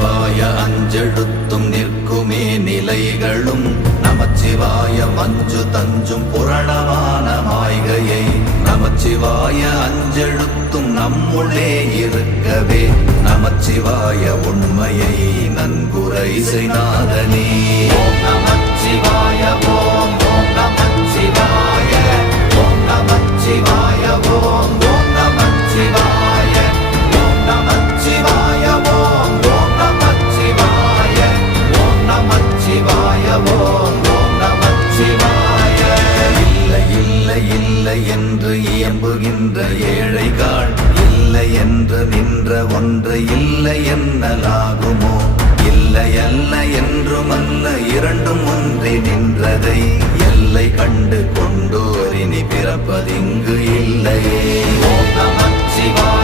நமச்சிவாய அஞ்செழுத்தும் நிற்குமே நிலைகளும் நமச்சிவாய மஞ்சு தஞ்சும் புரணமான மாய்கையை நமச்சிவாய அஞ்செழுத்தும் நம்முள்ளே இருக்கவே நமச்சிவாய உண்மையை நன்குரை செய்நாதனே. ஓம் நமச்சிவாய ஓம் ஓம் நமச்சிவாய ஓம் நமச்சிவாய ஓம் ஓம் நமச்சிவாய ஓம் நமச்சிவாய ஓம் ஓம் நமச்சிவாய ஓம் நமச்சிவாய ஓம் ஓம் நமச்சிவாய. இல்லை இல்லை இல்லை என்று இயம்புகின்ற ஏழைகாள் இல்லை என்று நின்ற ஒன்று இல்லை என்னலாகுமோ? இல்லை அல்ல என்றும் அல்ல இரண்டும் ஒன்றி நின்றதை எல்லை கண்டு கொண்டோர் இனி பிறப்பதிங்கு இல்லையே. ஓம் நமச்சிவாய